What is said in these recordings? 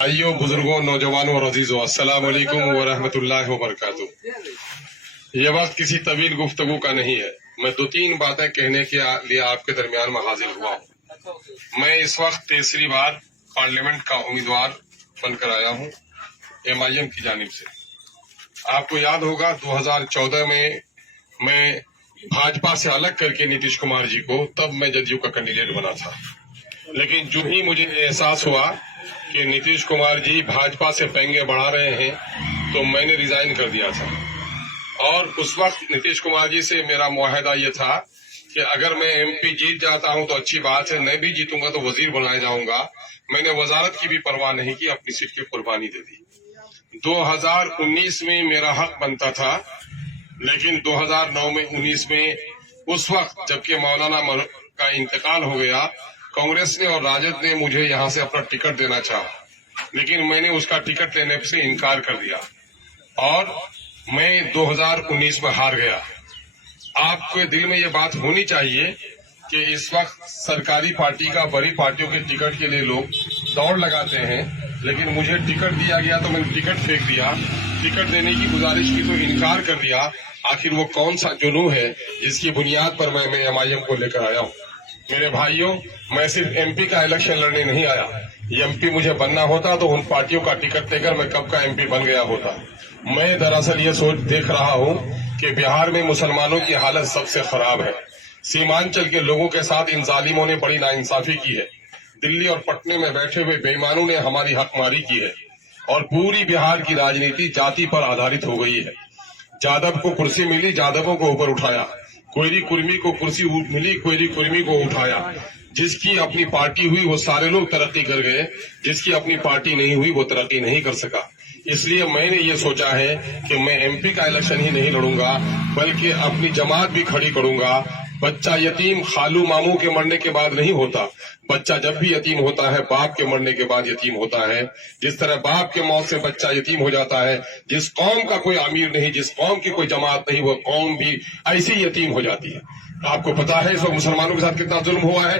भाइयों, बुजुर्गों, नौजवानों और अजीजों, अस्सलाम वालेकुम व रहमतुल्लाहि व बरकातुहू। ये वक्त किसी तवील गुफ्तगू का नहीं है। मैं दो तीन बातें कहने के लिए आपके दरमियान में हाजिर हुआ हूँ। मैं इस वक्त तीसरी बार पार्लियामेंट का उम्मीदवार बनकर आया हूँ MIM की जानिब से। आपको याद होगा 2014 में मैं भाजपा से अलग करके नीतीश कुमार जी को, तब मैं जदयू का कैंडिडेट बना था। लेकिन जो ही मुझे एहसास हुआ कि नीतीश कुमार जी भाजपा से पेंगे बढ़ा रहे हैं, तो मैंने रिजाइन कर दिया था। और उस वक्त नीतीश कुमार जी से मेरा मुआहदा ये था कि अगर मैं MP जीत जाता हूं तो अच्छी बात है, नहीं भी जीतूंगा तो वजीर बनाया जाऊंगा। मैंने वजारत की भी परवाह नहीं की, अपनी सीट की कुर्बानी दे दी। 2019 में मेरा हक बनता था, लेकिन 2009 में 19 में उस वक्त जबकि मौलाना का इंतकाल हो गया, कांग्रेस ने और राजद ने मुझे यहां से अपना टिकट देना चाहा, लेकिन मैंने उसका टिकट लेने से इनकार कर दिया और मैं 2019 में हार गया। आपके दिल में ये बात होनी चाहिए कि इस वक्त सरकारी पार्टी का बड़ी पार्टियों के टिकट के लिए लोग दौड़ लगाते हैं, लेकिन मुझे टिकट दिया गया तो मैंने टिकट फेंक दिया। टिकट देने की गुजारिश की तो इनकार कर दिया। आखिर वो कौन सा जुनून है जिसकी बुनियाद पर मैं MIM को लेकर आया हूँ? मेरे भाइयों, मैं सिर्फ MP का इलेक्शन लड़ने नहीं आया। MP मुझे बनना होता तो उन पार्टियों का टिकट देकर मैं कब का MP बन गया होता। मैं दरअसल ये सोच देख रहा हूँ कि बिहार में मुसलमानों की हालत सबसे खराब है। सीमांचल के लोगों के साथ इन जालिमों ने बड़ी नाइंसाफी की है। दिल्ली और पटने में बैठे हुए बेईमानों ने हमारी हकमारी की है और पूरी बिहार की राजनीति जाति पर आधारित हो गई है। जादव को कुर्सी मिली, जादवों को ऊपर उठाया। कोयरी कुर्मी को कुर्सी मिली, कोयरी कुर्मी को उठाया। जिसकी अपनी पार्टी हुई वो सारे लोग तरक्की कर गए, जिसकी अपनी पार्टी नहीं हुई वो तरक्की नहीं कर सका। इसलिए मैंने ये सोचा है कि मैं MP का इलेक्शन ही नहीं लड़ूंगा, बल्कि अपनी जमात भी खड़ी करूंगा। बच्चा यतीम खालू मामू के मरने के बाद नहीं होता। बच्चा जब भी यतीम होता है बाप के मरने के बाद यतीम होता है। जिस तरह बाप के मौत से बच्चा यतीम हो जाता है, जिस कौम का कोई अमीर नहीं, जिस कौम की कोई जमात नहीं, वो कौम भी ऐसी यतीम हो जाती है। आपको पता है इस वक्त मुसलमानों के साथ कितना जुल्म हुआ है।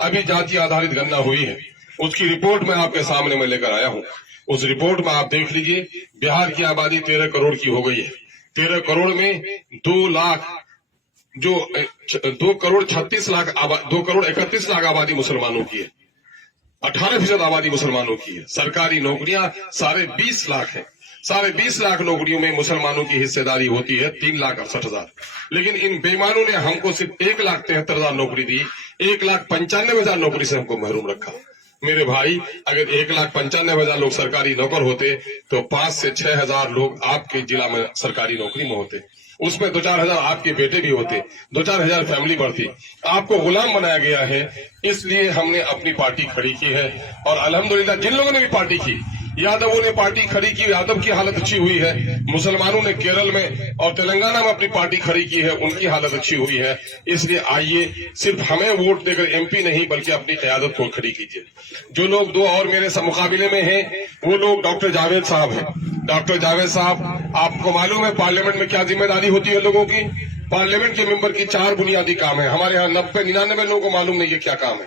अभी जाति आधारित गणना हुई है, उसकी रिपोर्ट मैं आपके सामने में लेकर आया हूँ। उस रिपोर्ट में आप देख लीजिए, बिहार की आबादी 13 करोड़ की हो गई है। 13 करोड़ में 2 करोड़ 31 लाख आबादी मुसलमानों की है। 18% आबादी मुसलमानों की है। सरकारी नौकरियां 20.5 लाख है। 20.5 लाख नौकरियों में मुसलमानों की हिस्सेदारी होती है 3,68,000। लेकिन इन बेईमानों ने हमको सिर्फ 1,73,000 नौकरी दी। 1,95,000 नौकरी से हमको महरूम रखा। मेरे भाई, अगर 1,95,000 लोग सरकारी नौकर होते तो 5 से 6 हजार लोग आपके जिला में सरकारी नौकरी में होते। उसमें 2-4 हजार आपके बेटे भी होते, 2-4 हजार फैमिली बढ़ती। आपको गुलाम बनाया गया है, इसलिए हमने अपनी पार्टी खड़ी की है। और अल्हम्दुलिल्लाह जिन लोगों ने भी पार्टी की, यादवों ने पार्टी खड़ी की, यादव की हालत अच्छी हुई है। मुसलमानों ने केरल में और तेलंगाना में अपनी पार्टी खड़ी की है, उनकी हालत अच्छी हुई है। इसलिए आइए, सिर्फ हमें वोट देकर MP नहीं बल्कि अपनी क़यादत को खड़ी कीजिए। जो लोग 2 और मेरे मुकाबले में हैं, वो लोग डॉक्टर जावेद साहब हैं। डॉक्टर जावेद साहब, आपको मालूम है पार्लियामेंट में क्या जिम्मेदारी होती है लोगों की? पार्लियामेंट के मेंबर की 4 बुनियादी काम है। हमारे यहाँ 90-99 लोगों को मालूम नहीं है क्या काम है।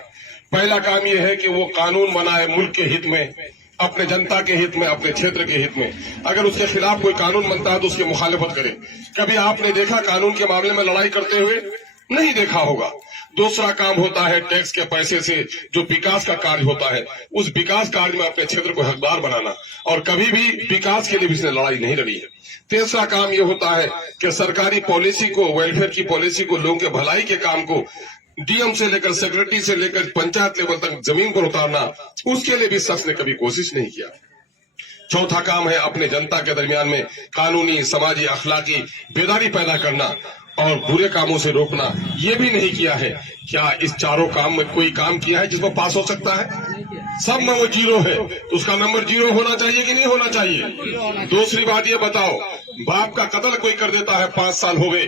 पहला काम यह है कि वो कानून बनाए मुल्क के हित में, अपने जनता के हित में, अपने क्षेत्र के हित में। अगर उसके खिलाफ कोई कानून बनता है तो उसकी मुखालिफत करे। कभी आपने देखा कानून के मामले में लड़ाई करते हुए? नहीं देखा होगा। दूसरा काम होता है टैक्स के पैसे से जो विकास का कार्य होता है, उस विकास कार्य में अपने क्षेत्र को हकदार बनाना, और कभी भी विकास के लिए भी इसने लड़ाई नहीं लड़ी है। तीसरा काम यह होता है कि सरकारी पॉलिसी को, वेलफेयर की पॉलिसी को, लोगों के भलाई के काम को DM से लेकर सेक्रेटरी से लेकर पंचायत लेवल तक जमीन पर उतारना, उसके लिए भी शख्स ने कभी कोशिश नहीं किया। चौथा काम है अपने जनता के दरमियान में कानूनी, समाजी, अखलाकी बेदारी पैदा करना और बुरे कामों से रोकना। ये भी नहीं किया है। क्या इस चारों काम में कोई काम किया है जिसमें पास हो सकता है? सब में वो 0 है, तो उसका नंबर 0 होना चाहिए कि नहीं होना चाहिए? दूसरी बात ये बताओ, बाप का कत्ल कोई कर देता है, 5 साल हो गए,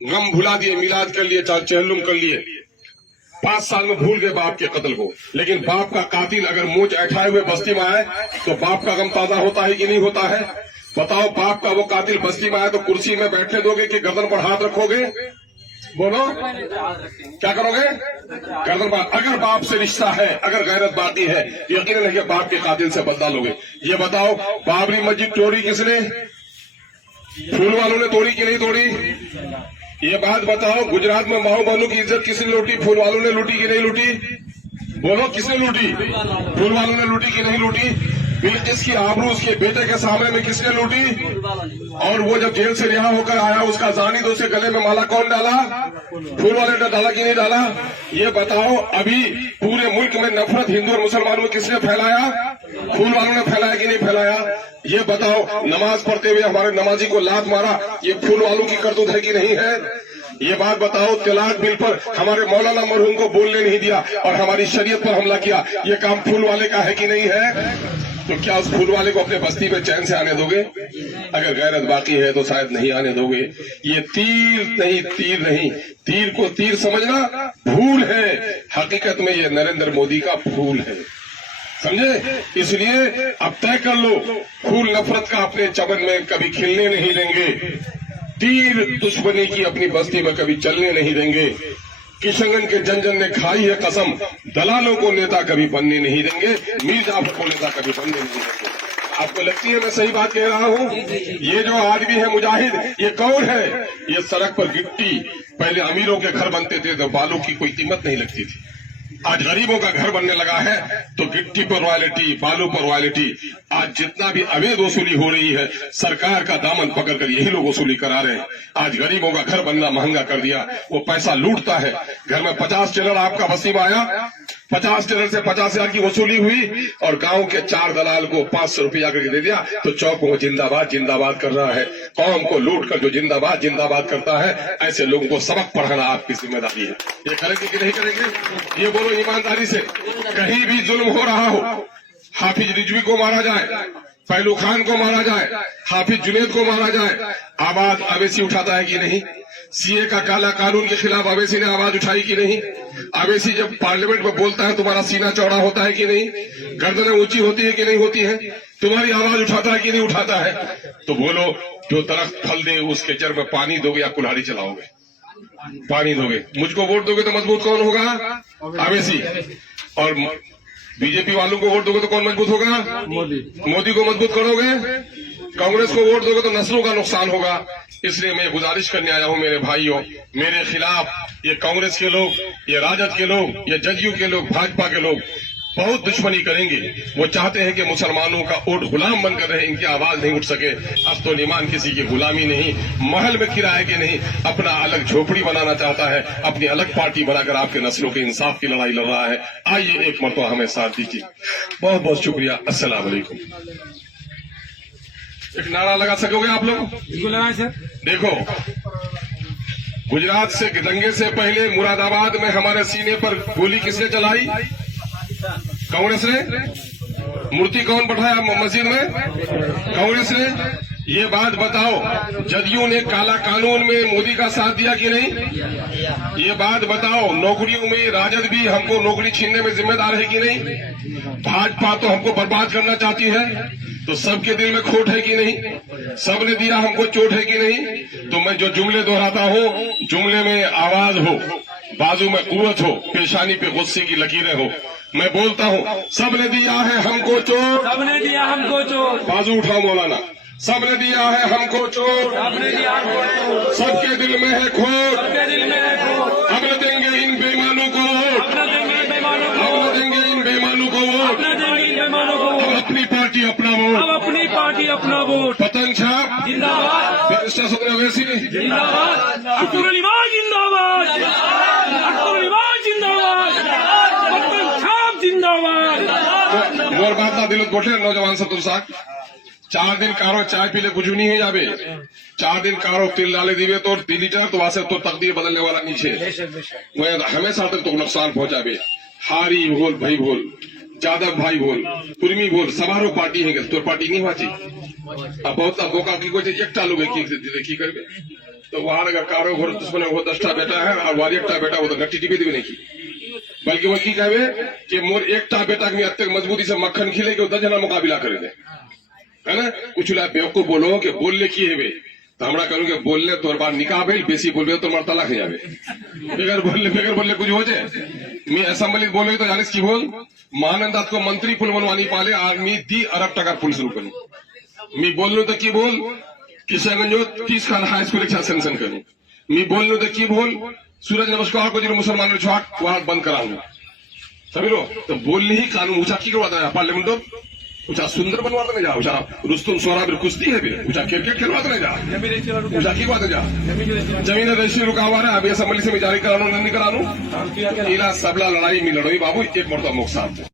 गम भुला दिए, मिलाद कर लिए, चहलुम कर लिए, 5 साल में भूल गए बाप के कत्ल को। लेकिन बाप का कातिल अगर मूंछ ऐठाए हुए बस्ती में आए तो बाप का गम ताजा होता है कि नहीं होता है? बताओ, बाप का वो कातिल बस्ती में आए तो कुर्सी में बैठने दोगे कि गर्दन पर हाथ रखोगे? बोलो क्या करोगे? गर्दन बात। अगर बाप से रिश्ता है, अगर गैरत बाकी है, यकीनन है कि बाप के कातिल से बदला लोगे। ये बताओ, बाबरी मस्जिद तोड़ी किसने? फूल वालों ने तोड़ी कि नहीं तोड़ी? ये बात बताओ, गुजरात में माओ बहनों की इज्जत किसने लूटी? फूल वालों ने लूटी कि नहीं लूटी? बोलो किसने लूटी? फूल वालों ने लूटी कि नहीं लूटी? बिल्किस की आबरू उसके बेटे के सामने में किसने लूटी? और वो जब जेल से रिहा होकर आया, उसका जानी तो उसके गले में माला कौन डाला? फूल वाले ने डाला कि नहीं डाला? ये बताओ, अभी पूरे मुल्क में नफरत हिंदू और मुसलमानों में किसने फैलाया? फूल वालों ने फैलाया कि नहीं फैलाया? ये बताओ, नमाज पढ़ते हुए हमारे नमाजी को लात मारा, ये फूल वालों की करतूत है कि नहीं है? ये बात बताओ, तलाक बिल पर हमारे मौलाना मरहूम को बोलने नहीं दिया और हमारी शरीयत पर हमला किया, ये काम फूल वाले का है कि नहीं है? तो क्या उस फूल वाले को अपने बस्ती में चैन से आने दोगे? अगर गैरत बाकी है तो शायद नहीं आने दोगे। ये तीर नहीं, तीर को तीर समझना भूल है, हकीकत में ये नरेंद्र मोदी का फूल है, समझे? इसलिए अब तय कर लो, फूल नफरत का अपने चमन में कभी खिलने नहीं देंगे, तीर दुश्मनी की अपनी बस्ती में कभी चलने नहीं देंगे। किशनगंज के जन ने खाई है कसम, दलालों को नेता कभी बनने नहीं देंगे, मीर जाफर को नेता कभी बनने नहीं देंगे। आपको लगती है मैं सही बात कह रहा हूँ? ये जो आदमी है मुजाहिद, ये कौन है? ये सड़क पर गिट्टी, पहले अमीरों के घर बनते थे तो बालू की कोई कीमत नहीं लगती थी, आज गरीबों का घर बनने लगा है तो गिट्टी पर रॉयल्टी, बालू पर रॉयल्टी। आज जितना भी अवैध वसूली हो रही है, सरकार का दामन पकड़कर यही लोग वसूली करा रहे हैं। आज गरीबों का घर बनना महंगा कर दिया, वो पैसा लूटता है। घर में 50 टेलर आपका वसीम आया, 50 टेलर से 50,000 की वसूली हुई और गांव के 4 दलाल को 500 रुपया करके दे दिया, तो चौक में जिंदाबाद जिंदाबाद कर रहा है। कौम को लूट कर जो जिंदाबाद जिंदाबाद करता है, ऐसे लोगों को सबक पढ़ाना आपकी जिम्मेदारी है। ये करेंगे कि नहीं करेंगे? ये बोलो ईमानदारी से। कहीं भी जुल्म हो रहा हो, हाफिज रिजवी को मारा जाए, फैलू खान को मारा जाए, हाफिज जुनेद को मारा जाए, आवाज अवैसी उठाता है कि नहीं? सीए का काला कानून के खिलाफ अवैसी ने आवाज उठाई कि नहीं? अवैसी जब पार्लियामेंट में बोलता है तुम्हारा सीना चौड़ा होता है कि नहीं? गर्दनें ऊंची होती है कि नहीं होती है? तुम्हारी आवाज उठाता है कि नहीं उठाता है? तो बोलो, जो दरख्त फल दे उसके जड़ में पानी दोगे या कुल्हाड़ी चलाओगे? पानी दोगे। मुझको वोट दोगे तो मजबूत कौन होगा? अवैसी। और बीजेपी वालों को वोट दोगे तो कौन मजबूत होगा? मोदी को मजबूत करोगे। कांग्रेस को वोट दोगे तो नस्लों का नुकसान होगा। इसलिए मैं गुजारिश करने आया हूं मेरे भाइयों, मेरे खिलाफ ये कांग्रेस के लोग, ये राजद के लोग, ये जदयू के लोग, भाजपा के लोग बहुत दुश्मनी करेंगे। वो चाहते हैं कि मुसलमानों का वोट गुलाम बनकर रहे, इनकी आवाज नहीं उठ सके। अब तो ईमान किसी की गुलामी नहीं, महल में किराए के नहीं, अपना अलग झोपड़ी बनाना चाहता है, अपनी अलग पार्टी बनाकर आपके नस्लों के इंसाफ की लड़ाई लड़ रहा है। आइए एक मरतबा हमें साथ दीजिए। बहुत बहुत शुक्रिया। अस्सलाम वालेकुम। एक नारा लगा सकोगे आप लोग? बिल्कुल लगाएं सर। देखो, गुजरात से दंगे से पहले मुरादाबाद में हमारे सीने पर गोली किसने चलाई? कांग्रेस ने। मूर्ति कौन बैठाया मस्जिद में? कांग्रेस ने। ये बात बताओ, जदयू ने काला कानून में मोदी का साथ दिया कि नहीं? ये बात बताओ, नौकरियों में राजद भी हमको नौकरी छीनने में जिम्मेदार है कि नहीं? भाजपा तो हमको बर्बाद करना चाहती है, तो सबके दिल में खोट है कि नहीं? सबने दिया हमको चोट है कि नहीं? तो मैं जो जुमले दोहराता हूँ, जुमले में आवाज हो, बाजू में कुव्वत हो, पेशानी पे गुस्से की लकीरें हो। मैं बोलता हूँ, सबने दिया है हमको चोट, सबने दिया हमको चोट, बाजू उठाओ मौलाना। सबने दिया है हमको चोट, सबने दिया हमको चोट, सबके दिल में है खोट, सबके दिल में है खोट। अब न देंगे इन बेईमानों को वोट, अपना देंगे बेईमानों को, अब न देंगे इन बेईमानों को वोट, अपना देंगे इन बेईमानों को अब वोट। अपनी पार्टी अपना वोट, अब अपनी पार्टी अपना वोट। पतंग छाप जिंदाबाद, मिनिस्टर सुंदर अवैसी जिंदाबाद, अख्तर अली खान जिंदाबाद, अख्तर अली खान जिंदाबाद, पतंग छाप जिंदाबाद। मोर बात ना दिल गोठे नौजवान सब साथ 4 दिन कारो चाय पीले कुछ नहीं है जाबे। 4 दिन कारो तिल डाले दीवे तो 3 लीटर तो वासे तो तकदीर बदलने वाला नीचे मैं हमेशा तक तो नुकसान पहुंचाबे। हारी बोल भाई बोल, जादव भाई बोल, कुर्मी बोल, समारोह पार्टी है तो पार्टी नहीं हुआ अब बहुत मौका की कोई एकटा लोग की करबे तो वहां अगर कारो घर दुश्मन वो 10टा बेटा है और वारी एकटा बेटा वो तो नट्टी टिपे देवे नहीं की, बल्कि वो की कहवे कि मोर एकटा बेटा में अत्य मजबूती से मक्खन खिले के 10 जना मुकाबला करे है ना। कुछ बेवकूफ बोलो कि बोलने की है तो हमरा कहूँ कि बोलले तोर बार निकाह भेल, बेसी बोलबे तो मार तलाक जाबे। बेगर बोलले कुछ हो जाए। मैं असेंबली बोले तो जानिस की बोल महानंदात को मंत्री पुल बनवानी पाले और मी 10 अरब टका पुल शुरू करूँ। मैं बोल लो तो की बोल किशनगंज 30 खान हाई स्कूल एक सेंशन करूँ। मैं बोल लो तो की बोल सूरज नमस्कार को जो मुसलमानों छुआक वहां बंद कराऊंगा। समझ लो तो बोलने ही कानून ऊंचा की करवाता है पार्लियामेंट ऊंचा सुंदर बनवाता नहीं जा, ऊंचा रुस्तुम सोरा फिर कुश्ती है, फिर ऊंचा क्रिकेट खेलवाता नहीं जा, ऊंचा की बात है जा जमीन रजिस्ट्री रुका हुआ है। अभी असेंबली से मैं जारी करानू नहीं करानू इला सबला लड़ाई में लड़ोई बाबू एक मरतबा मुख साथ